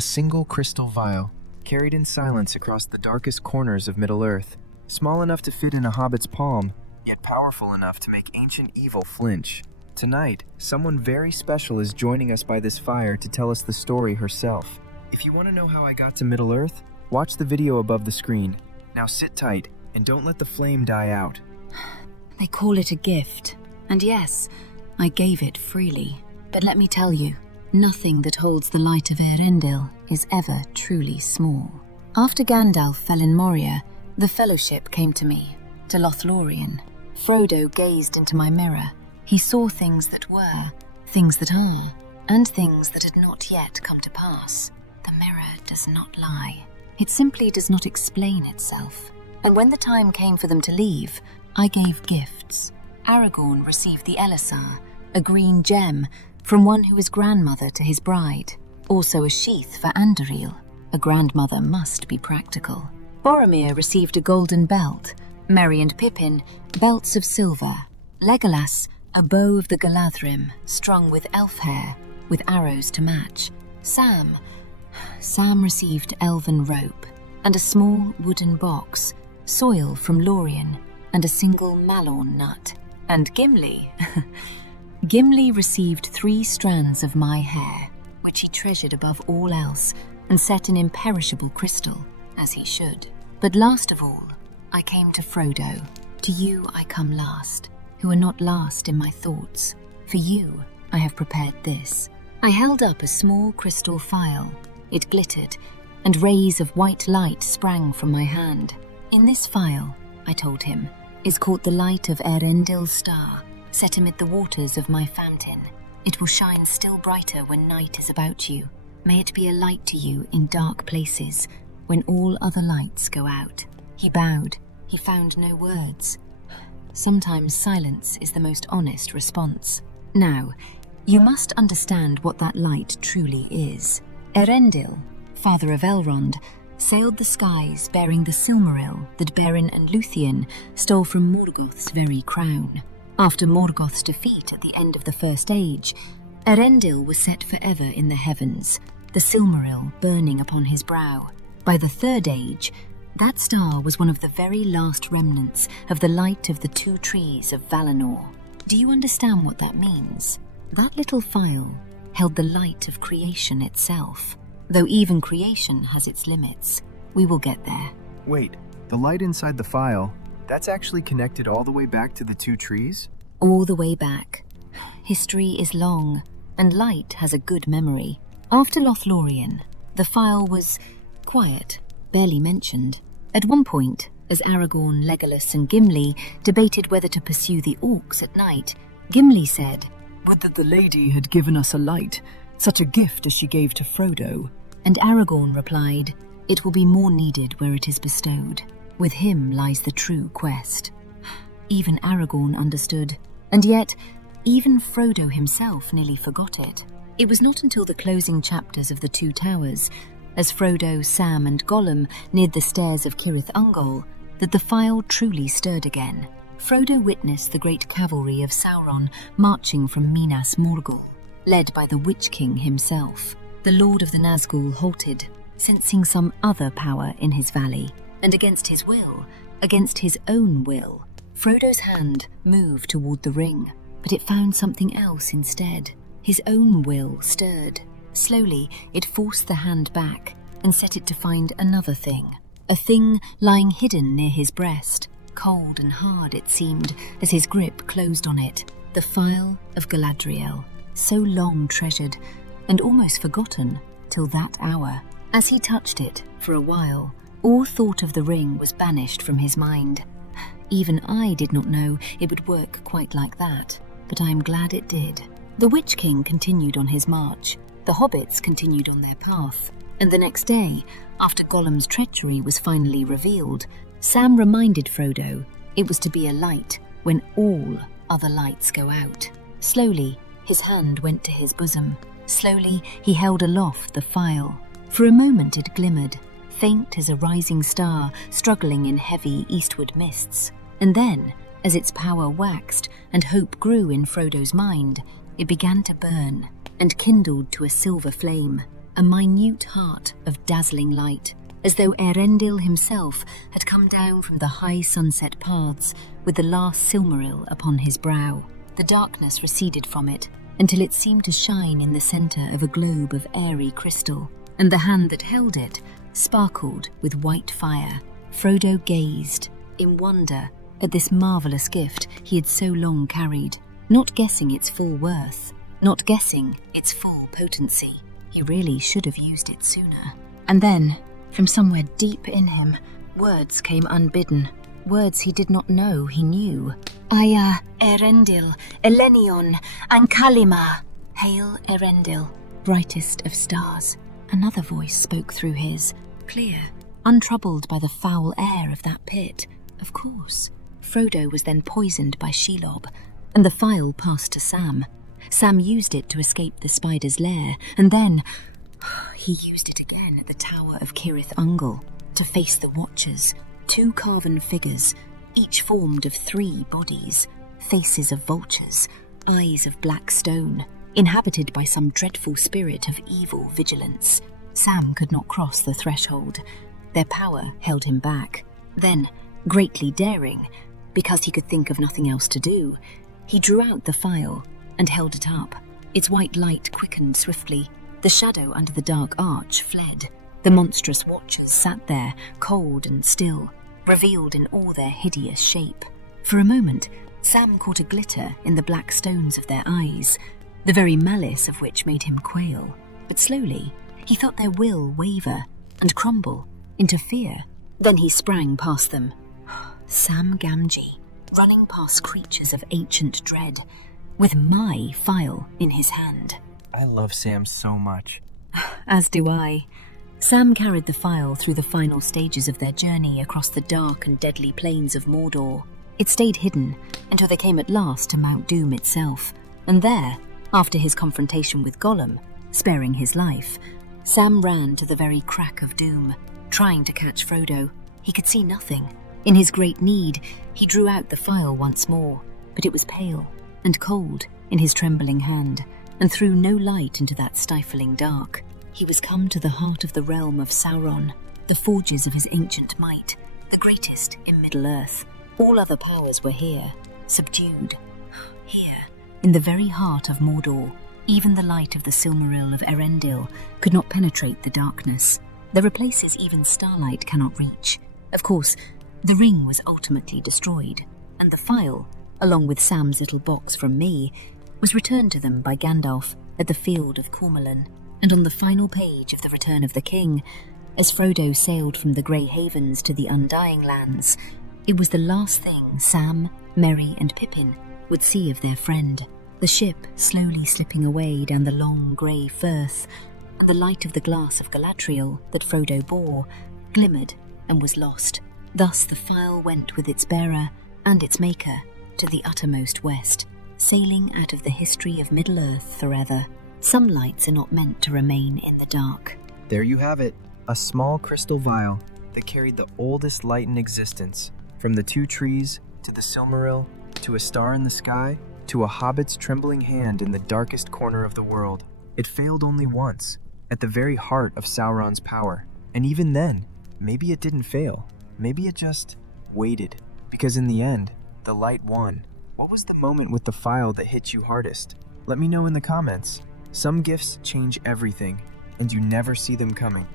A single crystal vial, carried in silence across the darkest corners of Middle-earth, small enough to fit in a hobbit's palm, yet powerful enough to make ancient evil flinch. Tonight, someone very special is joining us by this fire to tell us the story herself. If you want to know how I got to Middle-earth, watch the video above the screen. Now sit tight, and don't let the flame die out. They call it a gift, and yes, I gave it freely. But let me tell you, nothing that holds the light of Eärendil is ever truly small. After Gandalf fell in Moria, the Fellowship came to me, to Lothlorien. Frodo gazed into my mirror. He saw things that were, things that are, and things that had not yet come to pass. The mirror does not lie. It simply does not explain itself. And when the time came for them to leave, I gave gifts. Aragorn received the Elisar, a green gem, from one who was grandmother to his bride. Also a sheath for Andariel. A grandmother must be practical. Boromir received a golden belt. Merry and Pippin, belts of silver. Legolas, a bow of the Galadriel, strung with elf hair, with arrows to match. Sam received elven rope, and a small wooden box, soil from Lorien, and a single malorn nut. And Gimli, Gimli received 3 strands of my hair, which he treasured above all else, and set in imperishable crystal, as he should. But last of all, I came to Frodo. To you I come last, who are not last in my thoughts. For you, I have prepared this. I held up a small crystal phial. It glittered, and rays of white light sprang from my hand. In this phial, I told him, is caught the light of Eärendil's star, set amid the waters of my fountain. It will shine still brighter when night is about you. May it be a light to you in dark places, when all other lights go out. He bowed. He found no words. Sometimes silence is the most honest response. Now, you must understand what that light truly is. Eärendil, father of Elrond, sailed the skies bearing the Silmaril that Beren and Luthien stole from Morgoth's very crown. After Morgoth's defeat at the end of the First Age, Eärendil was set forever in the heavens, the Silmaril burning upon his brow. By the Third Age, that star was one of the very last remnants of the light of the 2 trees of Valinor. Do you understand what that means? That little phial held the light of creation itself. Though even creation has its limits, we will get there. Wait, the light inside the phial, that's actually connected all the way back to the 2 trees? All the way back. History is long, and light has a good memory. After Lothlorien, the phial was quiet, barely mentioned. At one point, as Aragorn, Legolas and Gimli debated whether to pursue the orcs at night, Gimli said, "Would that the lady had given us a light, such a gift as she gave to Frodo." And Aragorn replied, "It will be more needed where it is bestowed. With him lies the true quest." Even Aragorn understood, and yet even Frodo himself nearly forgot it. It was not until the closing chapters of The Two Towers, as Frodo, Sam and Gollum neared the stairs of Cirith Ungol, that the phial truly stirred again. Frodo witnessed the great cavalry of Sauron marching from Minas Morgul, led by the Witch King himself. The Lord of the Nazgul halted, sensing some other power in his valley, and against his will, against his own will, Frodo's hand moved toward the ring, but it found something else instead. His own will stirred. Slowly, it forced the hand back and set it to find another thing, a thing lying hidden near his breast. Cold and hard it seemed as his grip closed on it, the phial of Galadriel, so long treasured and almost forgotten till that hour. As he touched it, for a while, all thought of the ring was banished from his mind. Even I did not know it would work quite like that, but I am glad it did. The Witch King continued on his march. The hobbits continued on their path, and the next day, after Gollum's treachery was finally revealed, Sam reminded Frodo it was to be a light when all other lights go out. Slowly, his hand went to his bosom. Slowly, he held aloft the phial. For a moment it glimmered, faint as a rising star struggling in heavy eastward mists. And then, as its power waxed and hope grew in Frodo's mind, it began to burn and kindled to a silver flame. a minute heart of dazzling light, as though Eärendil himself had come down from the high sunset paths with the last Silmaril upon his brow. The darkness receded from it until it seemed to shine in the centre of a globe of airy crystal, and the hand that held it sparkled with white fire. Frodo gazed in wonder at this marvellous gift he had so long carried, not guessing its full worth, not guessing its full potency. He really should have used it sooner. And then, from somewhere deep in him, words came unbidden, words he did not know he knew. Aya, Eärendil, Elenion, and Kalima. Hail, Eärendil, brightest of stars. Another voice spoke through his, clear, untroubled by the foul air of that pit. Of course. Frodo was then poisoned by Shelob, and the phial passed to Sam. Sam used it to escape the spider's lair, and then he used it again at the Tower of Cirith Ungol to face the Watchers, 2 carven figures, each formed of 3 bodies, faces of vultures, eyes of black stone, inhabited by some dreadful spirit of evil vigilance. Sam could not cross the threshold. Their power held him back. Then, greatly daring, because he could think of nothing else to do, he drew out the phial and held it up. Its white light quickened swiftly. The shadow under the dark arch fled. The monstrous Watchers sat there, cold and still, revealed in all their hideous shape. For a moment, Sam caught a glitter in the black stones of their eyes, the very malice of which made him quail. But slowly, he felt their will waver and crumble into fear. Then he sprang past them. Sam Gamgee, running past creatures of ancient dread, with my phial in his hand. I love Sam so much. As do I. Sam carried the phial through the final stages of their journey across the dark and deadly plains of Mordor. It stayed hidden until they came at last to Mount Doom itself, and there, after his confrontation with Gollum, sparing his life, Sam ran to the very crack of doom, trying to catch Frodo. He could see nothing. In his great need, he drew out the phial once more, but it was pale and cold in his trembling hand, and threw no light into that stifling dark. He was come to the heart of the realm of Sauron, the forges of his ancient might, the greatest in Middle-earth. All other powers were here, subdued. Here, in the very heart of Mordor, even the light of the Silmaril of Eärendil could not penetrate the darkness. There are places even starlight cannot reach. Of course, the ring was ultimately destroyed, and the phial, along with Sam's little box from me, was returned to them by Gandalf at the field of Cormoran. And on the final page of The Return of the King, as Frodo sailed from the Grey Havens to the Undying Lands, it was the last thing Sam, Merry and Pippin would see of their friend. The ship slowly slipping away down the long grey firth, the light of the glass of Galadriel that Frodo bore glimmered and was lost. Thus the phial went with its bearer and its maker to the uttermost west, sailing out of the history of Middle-earth forever. Some lights are not meant to remain in the dark. There you have it, a small crystal vial that carried the oldest light in existence, from the 2 trees to the Silmaril to a star in the sky to a hobbit's trembling hand in the darkest corner of the world. It failed only once, at the very heart of Sauron's power, and even then, maybe it didn't fail. Maybe it just waited, because in the end, the light won. What was the moment with the phial that hit you hardest? Let me know in the comments. Some gifts change everything, and you never see them coming.